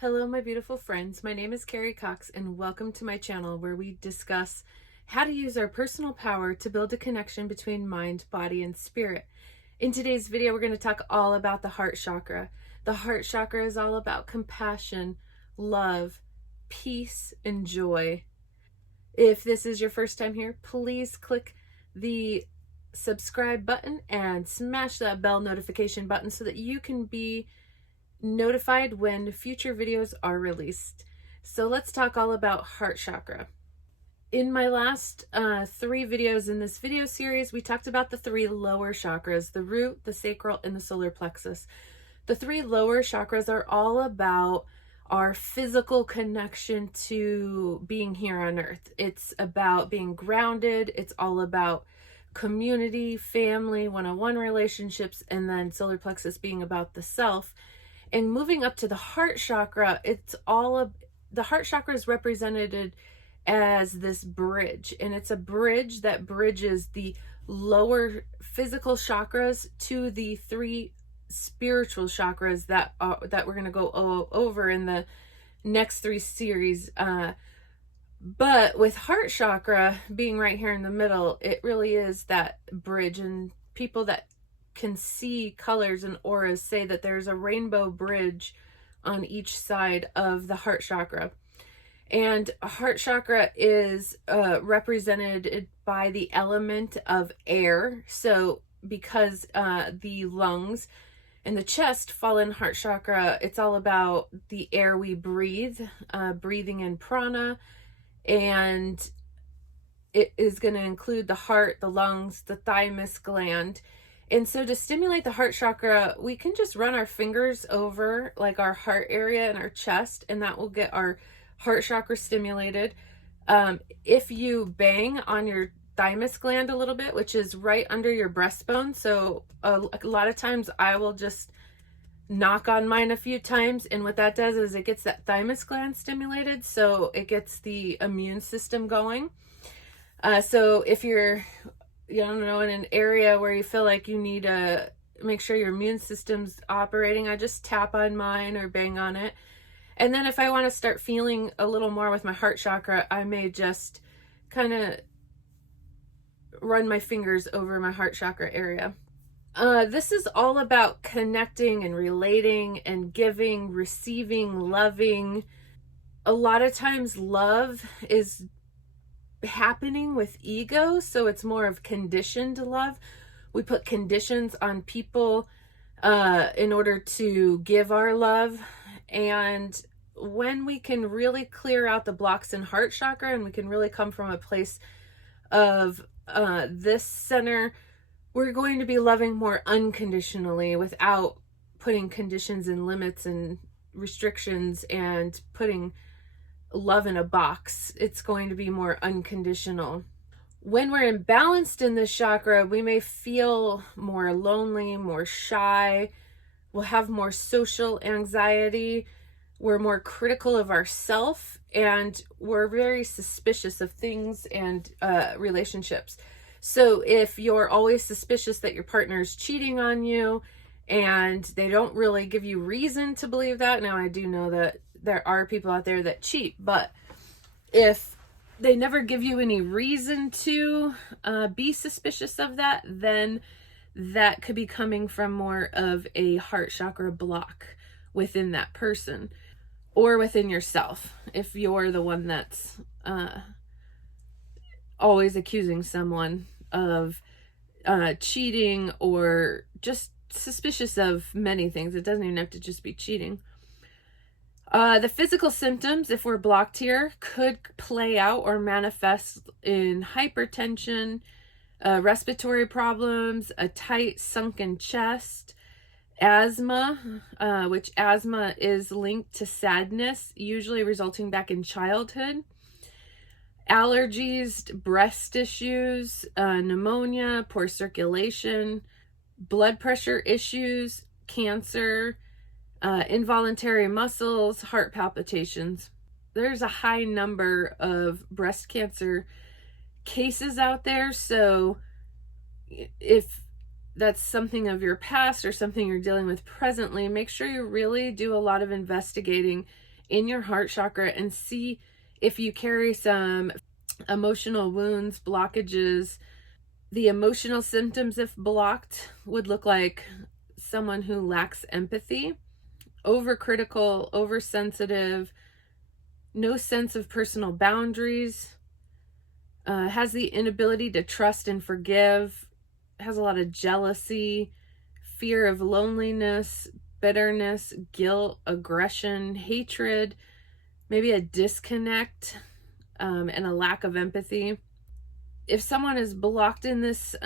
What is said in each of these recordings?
Hello, my beautiful friends. My name is Carrie Cox, and welcome to my channel where we discuss how to use our personal power to build a connection between mind, body, and spirit. In today's video, we're going to talk all about the heart chakra. The heart chakra is all about compassion, love, peace, and joy. If this is your first time here, please click the subscribe button and smash that bell notification button so that you can be notified when future videos are released. So let's talk all about heart chakra. In my last 3 videos in this video series, we talked about the 3 lower chakras, the root, the sacral, and the solar plexus. The 3 lower chakras are all about our physical connection to being here on earth. It's about being grounded. It's all about community, family, one-on-one relationships, and then solar plexus being about the self. And moving up to the heart chakra, the heart chakra is represented as this bridge, and it's a bridge that bridges the lower physical chakras to the 3 spiritual chakras that we're going to go over in the next 3 series. But with heart chakra being right here in the middle, it really is that bridge, and people that can see colors and auras say that there's a rainbow bridge on each side of the heart chakra. And heart chakra is represented by the element of air. So because the lungs and the chest fall in heart chakra, it's all about the air we breathe, breathing in prana, and it is going to include the heart, the lungs, the thymus gland. And so to stimulate the heart chakra, we can just run our fingers over like our heart area and our chest, and that will get our heart chakra stimulated. If you bang on your thymus gland a little bit, which is right under your breastbone, so a lot of times I will just knock on mine a few times, and what that does is it gets that thymus gland stimulated, so it gets the immune system going. So if you're in an area where you feel like you need to make sure your immune system's operating, I just tap on mine or bang on it. And then if I want to start feeling a little more with my heart chakra, I may just kind of run my fingers over my heart chakra area. This is all about connecting and relating and giving, receiving, loving. A lot of times love is happening with ego, so it's more of conditioned love. We put conditions on people in order to give our love. And when we can really clear out the blocks in heart chakra, and we can really come from a place of this center, we're going to be loving more unconditionally without putting conditions and limits and restrictions and putting love in a box. It's going to be more unconditional. When we're imbalanced in this chakra, we may feel more lonely, more shy. We'll have more social anxiety. We're more critical of ourselves, and we're very suspicious of things and relationships. So if you're always suspicious that your partner is cheating on you and they don't really give you reason to believe that, now I do know that there are people out there that cheat, but if they never give you any reason to be suspicious of that, then that could be coming from more of a heart chakra block within that person or within yourself. If you're the one that's always accusing someone of cheating or just suspicious of many things, it doesn't even have to just be cheating. The physical symptoms, if we're blocked here, could play out or manifest in hypertension, respiratory problems, a tight sunken chest, asthma, which asthma is linked to sadness, usually resulting back in childhood, allergies, breast issues, pneumonia, poor circulation, blood pressure issues, cancer, involuntary muscles, heart palpitations. There's a high number of breast cancer cases out there, so if that's something of your past or something you're dealing with presently, make sure you really do a lot of investigating in your heart chakra and see if you carry some emotional wounds, blockages. The emotional symptoms, if blocked, would look like someone who lacks empathy, overcritical, oversensitive, no sense of personal boundaries, has the inability to trust and forgive, has a lot of jealousy, fear of loneliness, bitterness, guilt, aggression, hatred, maybe a disconnect, and a lack of empathy. If someone is blocked in this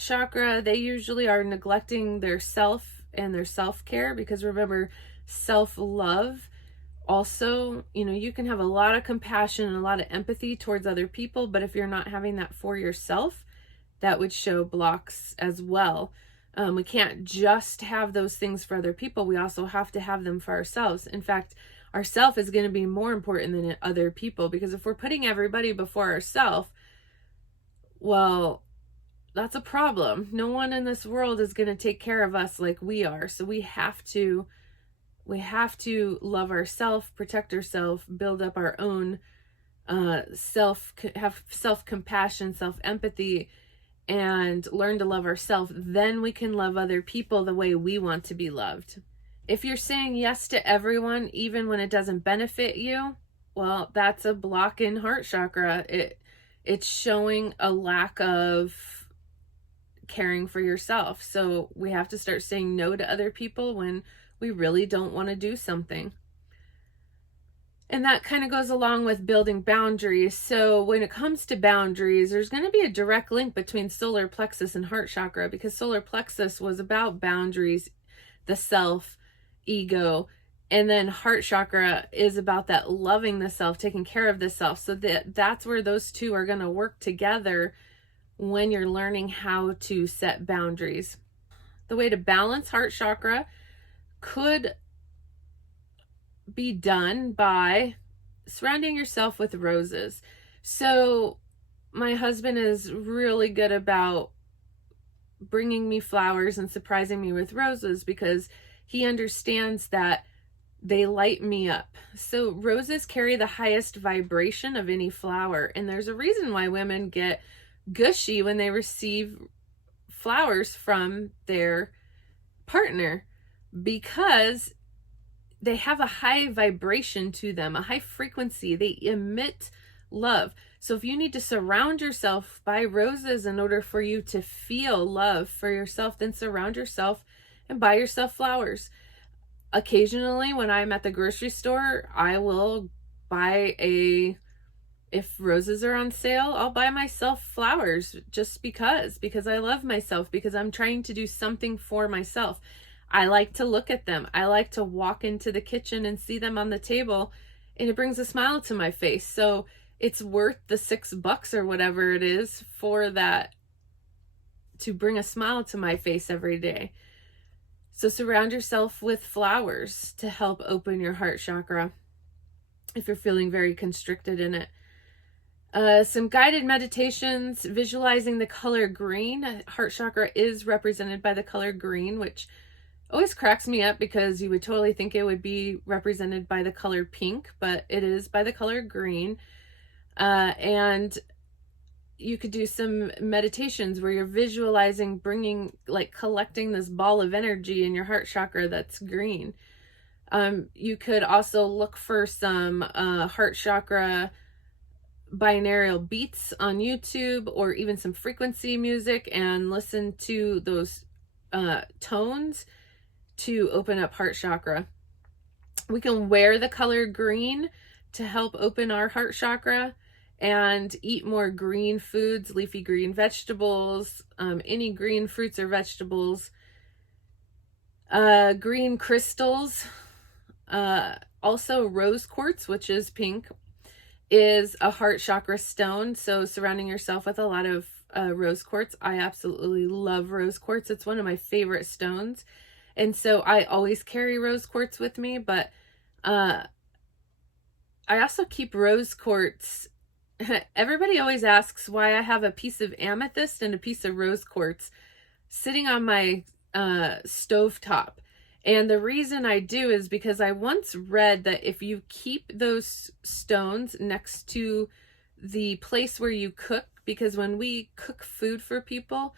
chakra, they usually are neglecting their self and their self-care, because remember, self-love also, you can have a lot of compassion and a lot of empathy towards other people, but if you're not having that for yourself, that would show blocks as well. We can't just have those things for other people. We also have to have them for ourselves. In fact, ourself is going to be more important than other people, because if we're putting everybody before ourselves, well, that's a problem. No one in this world is going to take care of us like we are. So we have to love ourselves, protect ourselves, build up our own have self-compassion, self-empathy, and learn to love ourselves. Then we can love other people the way we want to be loved. If you're saying yes to everyone, even when it doesn't benefit you, well, that's a block in heart chakra. It's showing a lack of caring for yourself. So we have to start saying no to other people when we really don't want to do something. And that kind of goes along with building boundaries. So when it comes to boundaries, there's going to be a direct link between solar plexus and heart chakra, because solar plexus was about boundaries, the self, ego, and then heart chakra is about that loving the self, taking care of the self. So that's where those two are going to work together when you're learning how to set boundaries. The way to balance heart chakra could be done by surrounding yourself with roses. So my husband is really good about bringing me flowers and surprising me with roses, because he understands that they light me up. So roses carry the highest vibration of any flower, and there's a reason why women get gushy when they receive flowers from their partner, because they have a high vibration to them, a high frequency. They emit love. So if you need to surround yourself by roses in order for you to feel love for yourself, then surround yourself and buy yourself flowers. Occasionally, when I'm at the grocery store, I will if roses are on sale, I'll buy myself flowers just because I love myself, because I'm trying to do something for myself. I like to look at them. I like to walk into the kitchen and see them on the table, and it brings a smile to my face. So it's worth the $6 or whatever it is for that, to bring a smile to my face every day. So surround yourself with flowers to help open your heart chakra if you're feeling very constricted in it. Some guided meditations, visualizing the color green. Heart chakra is represented by the color green, which always cracks me up, because you would totally think it would be represented by the color pink, but it is by the color green. And you could do some meditations where you're visualizing collecting this ball of energy in your heart chakra that's green. You could also look for some heart chakra binaural beats on YouTube, or even some frequency music, and listen to those tones to open up heart chakra. We can wear the color green to help open our heart chakra, and eat more green foods, leafy green vegetables, any green fruits or vegetables, green crystals, also rose quartz, which is pink, is a heart chakra stone. So surrounding yourself with a lot of rose quartz. I absolutely love rose quartz. It's one of my favorite stones. And so I always carry rose quartz with me, but I also keep rose quartz. Everybody always asks why I have a piece of amethyst and a piece of rose quartz sitting on my stovetop. And the reason I do is because I once read that if you keep those stones next to the place where you cook, because when we cook food for people,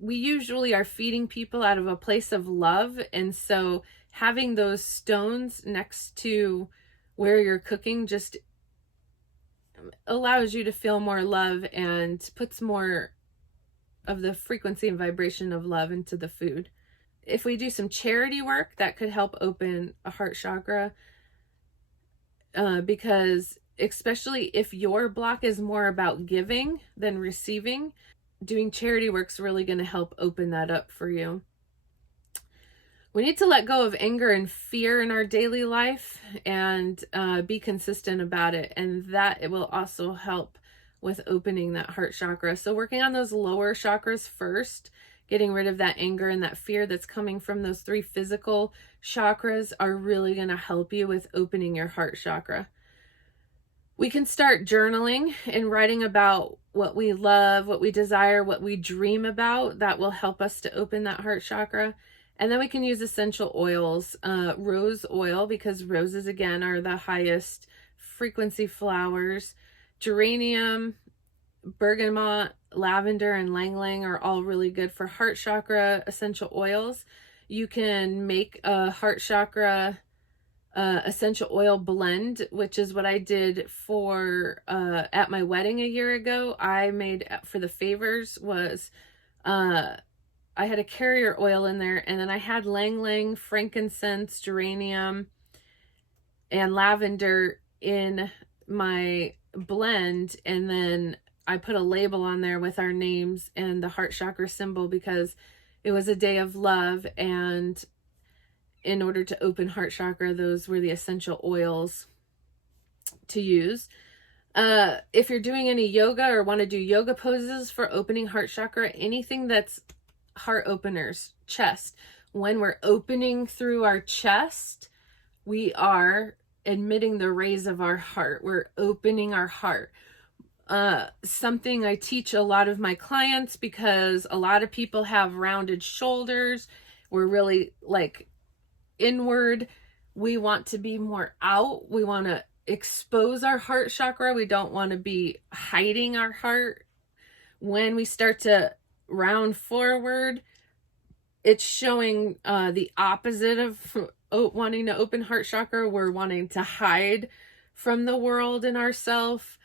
we usually are feeding people out of a place of love. And so having those stones next to where you're cooking just allows you to feel more love and puts more of the frequency and vibration of love into the food. If we do some charity work, that could help open a heart chakra, because especially if your block is more about giving than receiving, doing charity work's really going to help open that up for you. We need to let go of anger and fear in our daily life and be consistent about it. And that it will also help with opening that heart chakra. So working on those lower chakras first, getting rid of that anger and that fear that's coming from those 3 physical chakras are really going to help you with opening your heart chakra. We can start journaling and writing about what we love, what we desire, what we dream about. That will help us to open that heart chakra. And then we can use essential oils, rose oil, because roses, again, are the highest frequency flowers. Geranium, bergamot, lavender, and ylang ylang are all really good for heart chakra essential oils. You can make a heart chakra essential oil blend, which is what I did for at my wedding a year ago. I made for the favors was I had a carrier oil in there, and then I had ylang ylang, frankincense, geranium, and lavender in my blend, and then I put a label on there with our names and the heart chakra symbol because it was a day of love, and in order to open heart chakra, those were the essential oils to use. If you're doing any yoga or want to do yoga poses for opening heart chakra, anything that's heart openers, chest. When we're opening through our chest, we are admitting the rays of our heart. We're opening our heart. Something I teach a lot of my clients, because a lot of people have rounded shoulders. We're really like inward. We want to be more out. We want to expose our heart chakra. We don't want to be hiding our heart. When we start to round forward, it's showing the opposite of wanting to open heart chakra. We're wanting to hide from the world and ourself.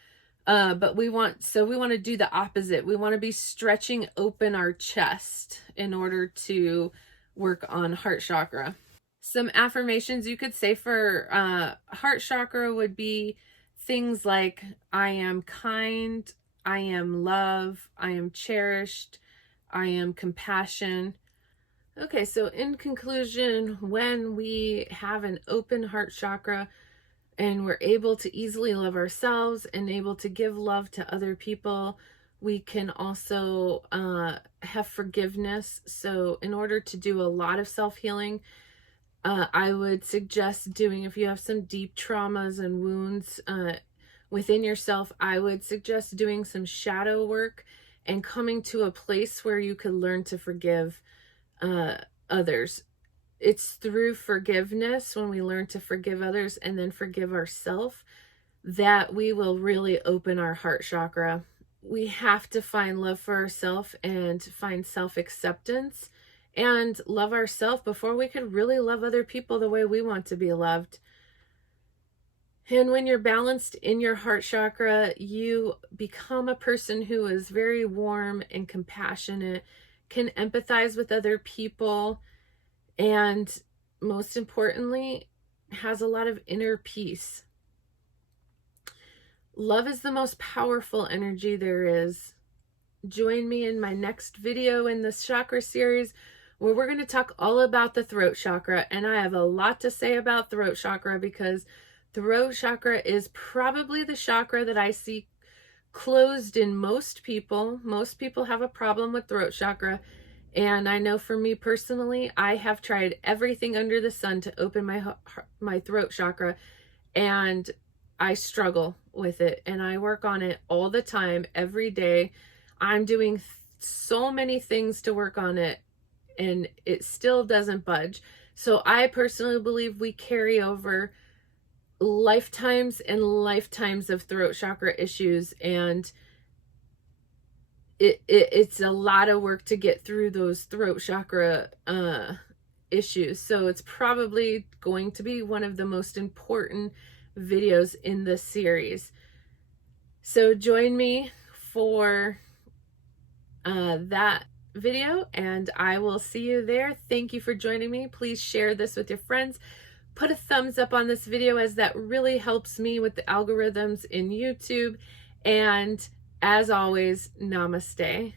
But we want to do the opposite. We want to be stretching open our chest in order to work on heart chakra. Some affirmations you could say for heart chakra would be things like, I am kind, I am love, I am cherished, I am compassion. Okay, so in conclusion, when we have an open heart chakra and we're able to easily love ourselves and able to give love to other people, we can also have forgiveness. So in order to do a lot of self-healing, I would suggest doing, if you have some deep traumas and wounds within yourself, I would suggest doing some shadow work and coming to a place where you can learn to forgive others. It's through forgiveness, when we learn to forgive others and then forgive ourselves, that we will really open our heart chakra. We have to find love for ourselves and find self-acceptance and love ourselves before we could really love other people the way we want to be loved. And when you're balanced in your heart chakra, you become a person who is very warm and compassionate, can empathize with other people, and most importantly, has a lot of inner peace. Love is the most powerful energy there is. Join me in my next video in this chakra series, where we're going to talk all about the throat chakra. And I have a lot to say about throat chakra, because throat chakra is probably the chakra that I see closed in most people. Most people have a problem with throat chakra. And I know for me personally, I have tried everything under the sun to open my throat chakra, and I struggle with it, and I work on it all the time, every day. I'm doing so many things to work on it, and it still doesn't budge. So I personally believe we carry over lifetimes and lifetimes of throat chakra issues, and it's a lot of work to get through those throat chakra issues. So it's probably going to be one of the most important videos in this series. So join me for that video, and I will see you there. Thank you for joining me. Please share this with your friends. Put a thumbs up on this video, as that really helps me with the algorithms in YouTube. And as always, namaste.